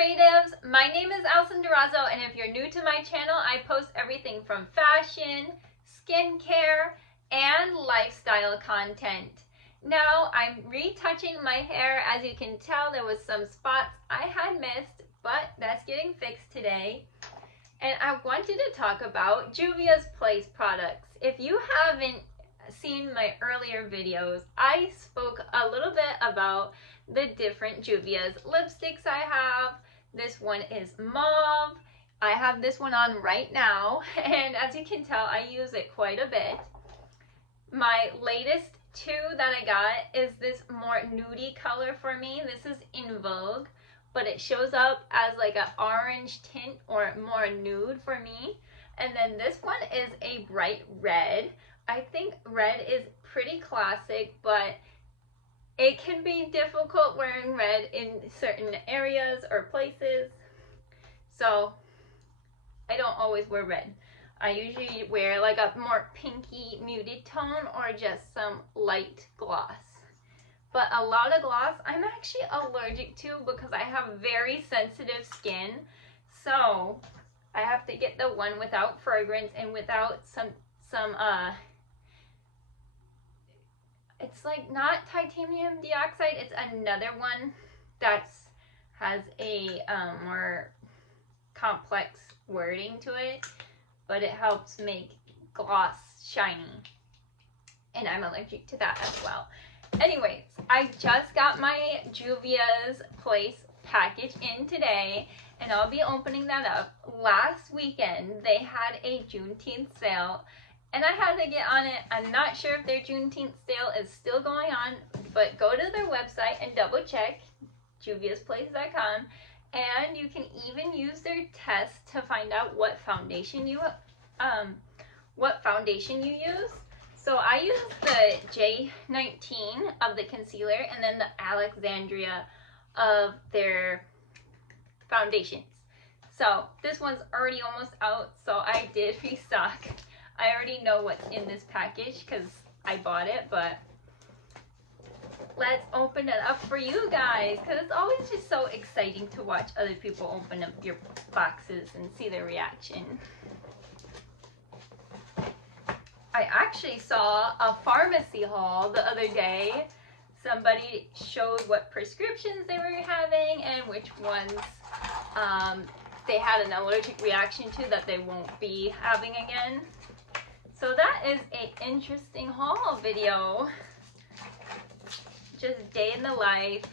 creatives, my name is Alison Durazo, and if you're new to my channel, I post everything from fashion, skincare, and lifestyle content. Now, I'm retouching my hair. As you can tell, there was some spots I had missed, but that's getting fixed today. And I wanted to talk about Juvia's Place products. If you haven't seen my earlier videos, I spoke a little bit about the different Juvia's lipsticks I have. This one is mauve. I have this one on right now, and as you can tell, I use it quite a bit. My latest two that I got is this more nudie color for me. This is in vogue, but it shows up as like an orange tint or more nude for me. And then this one is a bright red. I think red is pretty classic, but it can be difficult wearing red in certain areas or places. So I don't always wear red. I usually wear like a more pinky muted tone or just some light gloss. But a lot of gloss I'm actually allergic to because I have very sensitive skin. So I have to get the one without fragrance and without some it's like not titanium dioxide, it's another one that has a more complex wording to it, but it helps make gloss shiny, and I'm allergic to that as well. Anyways, I just got my Juvia's Place package in today, and I'll be opening that up. Last weekend they had a Juneteenth sale, and I had to get on it. I'm not sure if their Juneteenth sale is still going on, but go to their website and double check, juviasplace.com, and you can even use their test to find out what foundation you use. So I use the J19 of the concealer and then the Alexandria of their foundations. So this one's already almost out, so I did restock. I already know what's in this package because I bought it, but let's open it up for you guys because it's always just so exciting to watch other people open up your boxes and see their reaction. I actually saw a pharmacy haul the other day. Somebody showed what prescriptions they were having and which ones they had an allergic reaction to that they won't be having again. So that is an interesting haul video. Just day in the life.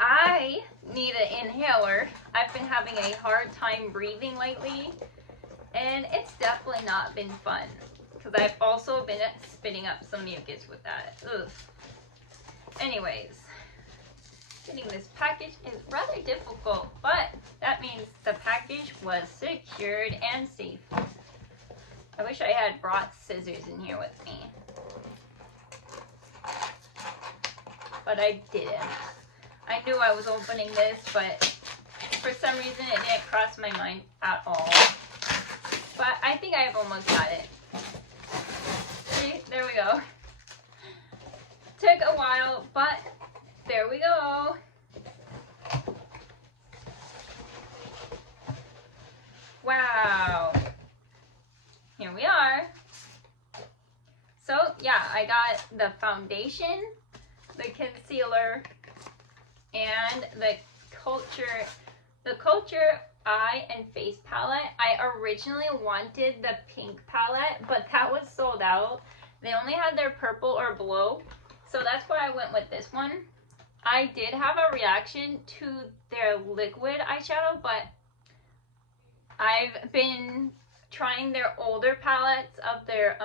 I need an inhaler. I've been having a hard time breathing lately, and it's definitely not been fun because I've also been spitting up some mucus with that. Ugh. Anyways, getting this package is rather difficult, but that means the package was secured and safe. I wish I had brought scissors in here with me, but I didn't. I knew I was opening this, but for some reason it didn't cross my mind at all. But I think I've almost got it. See, there we go. Took a while, but there we go. Wow. Here we are. So yeah, I got the foundation, the concealer, and the Culture Eye and Face palette. I originally wanted the pink palette, but that was sold out. They only had their purple or blue, so that's why I went with this one. I did have a reaction to their liquid eyeshadow, but I've been trying their older palettes of their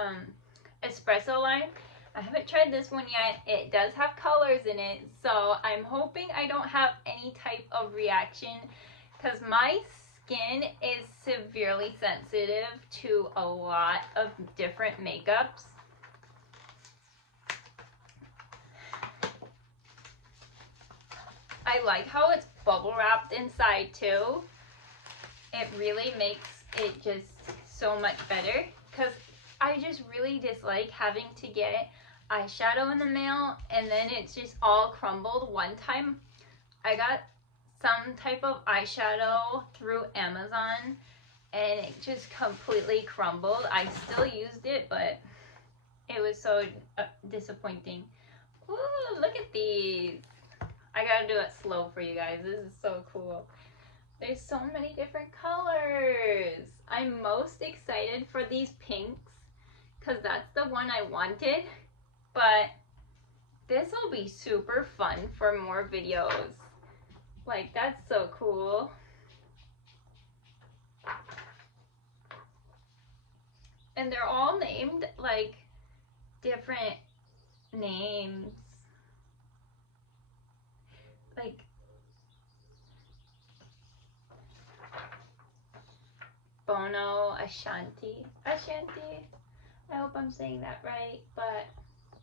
espresso line. I haven't tried this one yet. It does have colors in it, so I'm hoping I don't have any type of reaction because my skin is severely sensitive to a lot of different makeups. I like how it's bubble wrapped inside too. It really makes it just so much better because I just really dislike having to get eyeshadow in the mail and then it's just all crumbled one time. I got some type of eyeshadow through Amazon and it just completely crumbled. I still used it, but it was so disappointing. Ooh, look at these. I gotta do it slow for you guys. This is so cool. There's so many different colors. I'm most excited for these pinks because that's the one I wanted. But this will be super fun for more videos. Like, that's so cool. And they're all named like different names. Like Bono, Ashanti. I hope I'm saying that right, but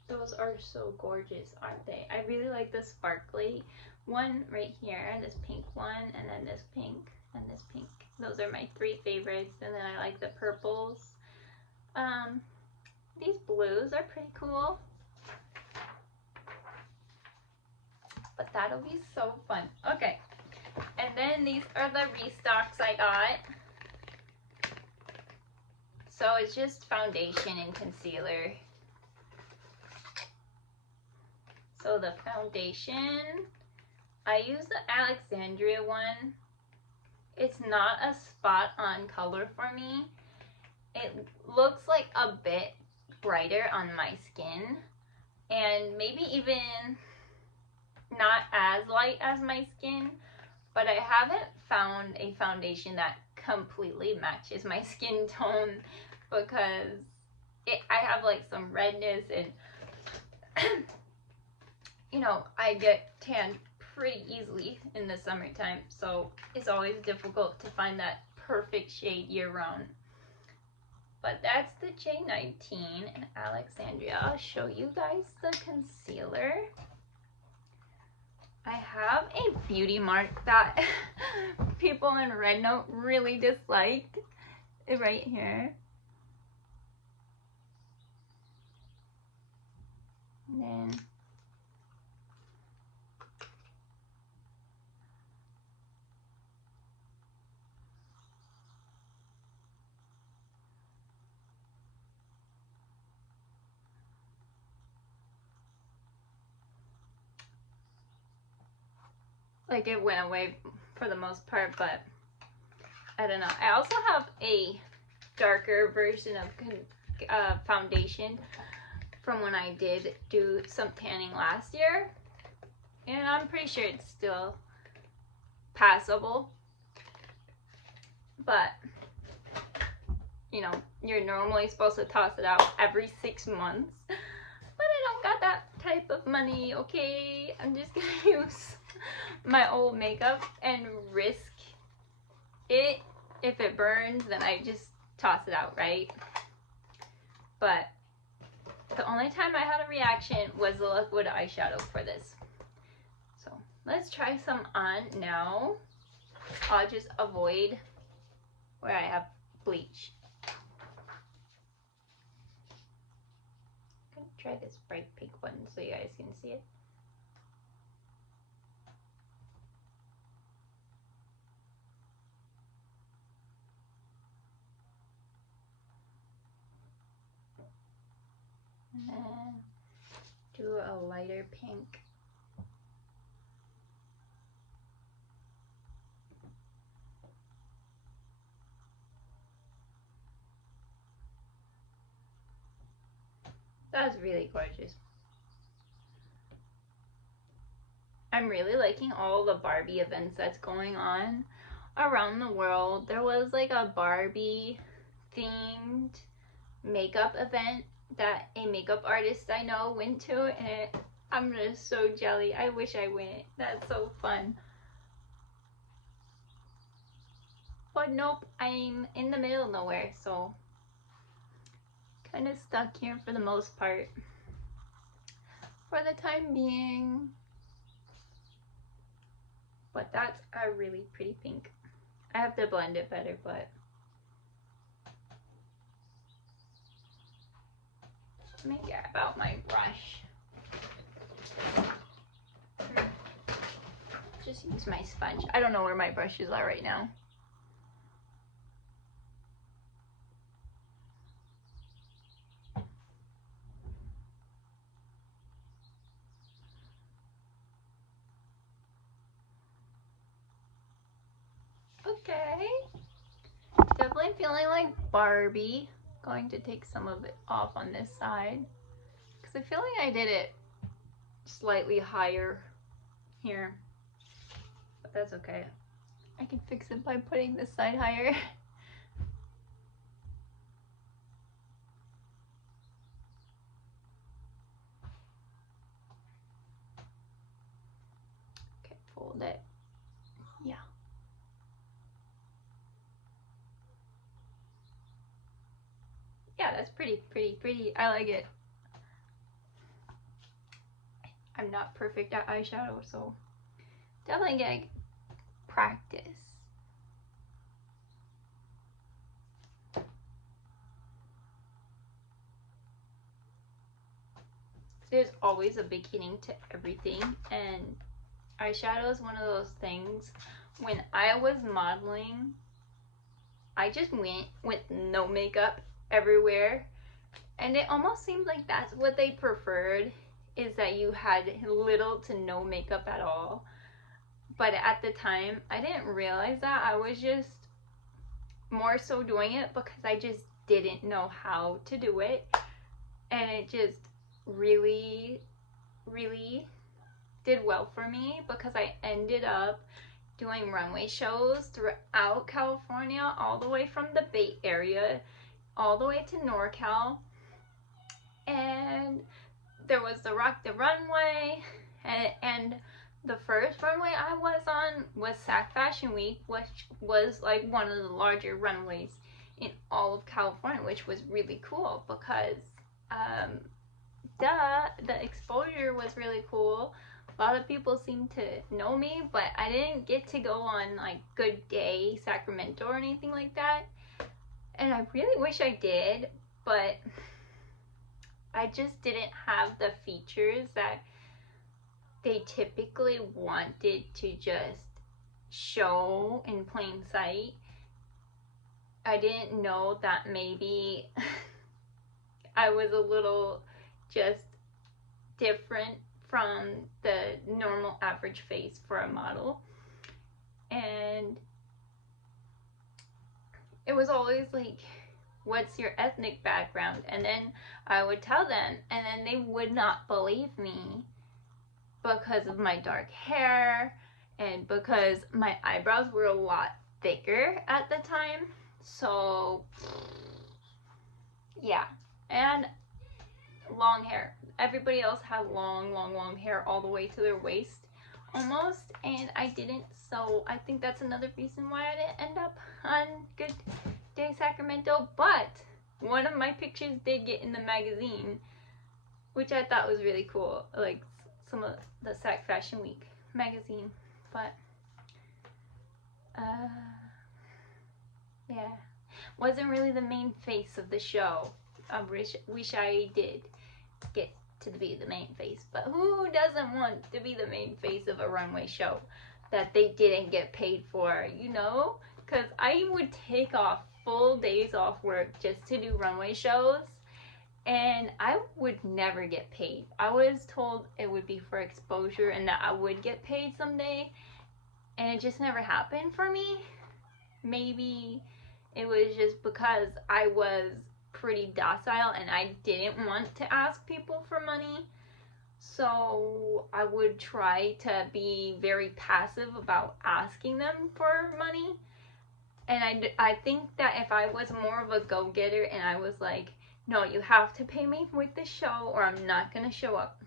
those are so gorgeous, aren't they? I really like the sparkly one right here, this pink one, and then this pink, and this pink. Those are my three favorites, and then I like the purples. These blues are pretty cool. But that'll be so fun. Okay, and then these are the restocks I got. So it's just foundation and concealer. So the foundation, I use the Alexandria one. It's not a spot on color for me. It looks like a bit brighter on my skin and maybe even not as light as my skin, but I haven't found a foundation that completely matches my skin tone because I have like some redness and you know, I get tanned pretty easily in the summertime, so it's always difficult to find that perfect shade year round. But that's the J19 and Alexandria. I'll show you guys the concealer. I have a beauty mark that people in Red Note really disliked right here. And then like it went away for the most part, but I don't know. I also have a darker version of foundation from when I did do some tanning last year, and I'm pretty sure it's still passable, but you know, you're normally supposed to toss it out every 6 months, but I don't got that type of money, okay? I'm just gonna use my old makeup and risk it. If it burns, then I just toss it out, right? But the only time I had a reaction was the liquid eyeshadow for this. So let's try some on now. I'll just avoid where I have bleach. I'm gonna try this bright pink one so you guys can see it. And then do a lighter pink. That's really gorgeous. I'm really liking all the Barbie events that's going on around the world. There was like a Barbie themed makeup event that a makeup artist I know went to, and I'm just so jelly. I wish I went. That's so fun. But nope, I'm in the middle of nowhere, so kind of stuck here for the most part. For the time being. But that's a really pretty pink. I have to blend it better, but let me grab out my brush. just use my sponge. I don't know where my brushes are right now. Okay. Definitely feeling like Barbie. Going to take some of it off on this side. Because I feel like I did it slightly higher here. But that's okay. I can fix it by putting this side higher. Okay, fold it. Yeah. Yeah, that's pretty. I like it. I'm not perfect at eyeshadow, so definitely getting practice. There's always a beginning to everything, and eyeshadow is one of those things. When I was modeling, I just went with no makeup everywhere, and it almost seemed like that's what they preferred, is that you had little to no makeup at all. But at the time, I didn't realize that. I was just more so doing it because I just didn't know how to do it, and it just really did well for me, because I ended up doing runway shows throughout California, all the way from the Bay Area all the way to NorCal. And there was the Rock the Runway, and the first runway I was on was Sac Fashion Week, which was like one of the larger runways in all of California, which was really cool because the exposure was really cool. A lot of people seem to know me, but I didn't get to go on like Good Day Sacramento or anything like that, and I really wish I did, but I just didn't have the features that they typically wanted to just show in plain sight. I didn't know that maybe I was a little just different from the normal average face for a model. And it was always like, what's your ethnic background? And then I would tell them, and then they would not believe me because of my dark hair and because my eyebrows were a lot thicker at the time. So yeah, and long hair. Everybody else had long hair all the way to their waist almost, and I didn't. So I think that's another reason why I didn't end up on Good Day Sacramento. But one of my pictures did get in the magazine, which I thought was really cool, like some of the Sac Fashion Week magazine. But yeah, wasn't really the main face of the show. I wish I did get to be the main face, but who doesn't want to be the main face of a runway show that they didn't get paid for, you know? Because I would take off full days off work just to do runway shows, and I would never get paid. I was told it would be for exposure and that I would get paid someday, and it just never happened for me. Maybe it was just because I was pretty docile and I didn't want to ask people for money, so I would try to be very passive about asking them for money. And I think that if I was more of a go-getter and I was like, no, you have to pay me with the show or I'm not gonna show up,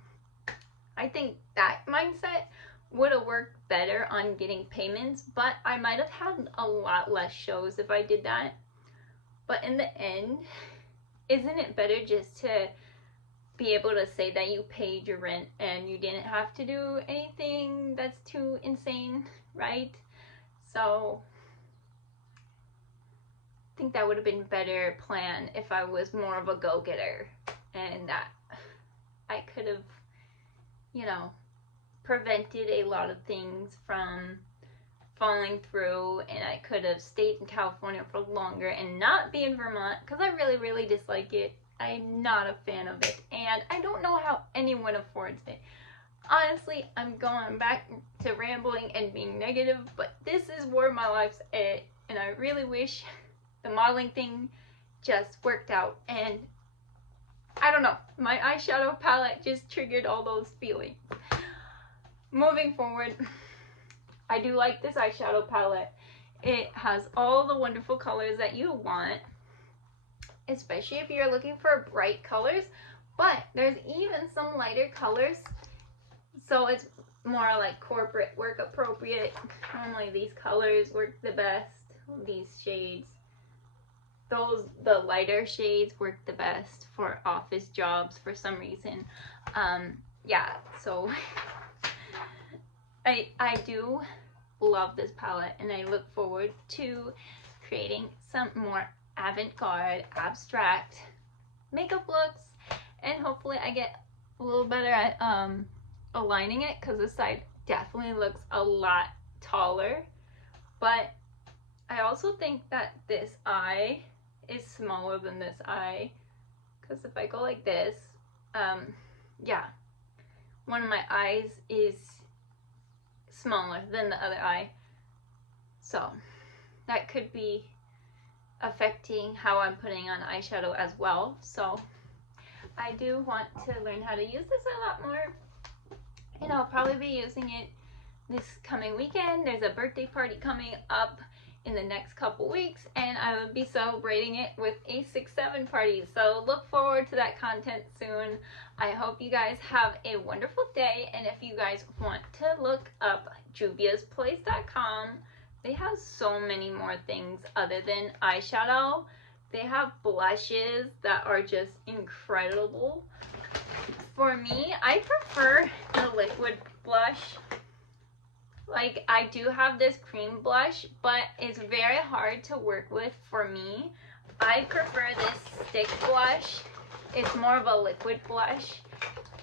I think that mindset would have worked better on getting payments. But I might have had a lot less shows if I did that. But in the end, isn't it better just to be able to say that you paid your rent and you didn't have to do anything that's too insane, right? So I think that would have been a better plan if I was more of a go-getter, and that I could have, you know, prevented a lot of things from falling through, and I could have stayed in California for longer and not be in Vermont because I really, really dislike it. I'm not a fan of it, and I don't know how anyone affords it. Honestly, I'm going back to rambling and being negative, but this is where my life's at, and I really wish the modeling thing just worked out. And I don't know, my eyeshadow palette just triggered all those feelings. Moving forward, I do like this eyeshadow palette. It has all the wonderful colors that you want, especially if you're looking for bright colors, but there's even some lighter colors, so it's more like corporate work appropriate. Normally these colors work the best, these shades. The lighter shades work the best for office jobs for some reason. Yeah, so I do love this palette, and I look forward to creating some more avant-garde, abstract makeup looks, and hopefully I get a little better at aligning it, because this side definitely looks a lot taller. But I also think that this eye is smaller than this eye, because if I go like this, yeah, one of my eyes is smaller than the other eye, so that could be affecting how I'm putting on eyeshadow as well. So I do want to learn how to use this a lot more, and I'll probably be using it this coming weekend. There's a birthday party coming up in the next couple weeks, and I will be celebrating it with a 6-7 party, so look forward to that content soon. I hope you guys have a wonderful day, and if you guys want to look up juviasplace.com, they have so many more things other than eyeshadow. They have blushes that are just incredible. For me, I prefer the liquid blush. Like, I do have this cream blush, but it's very hard to work with for me. I prefer this stick blush. It's more of a liquid blush,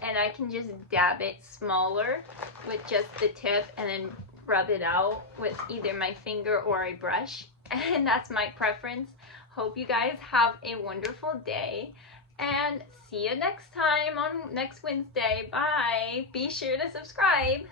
and I can just dab it smaller with just the tip and then rub it out with either my finger or a brush, and that's my preference. Hope you guys have a wonderful day, and see you next time on next Wednesday. Bye. Be sure to subscribe.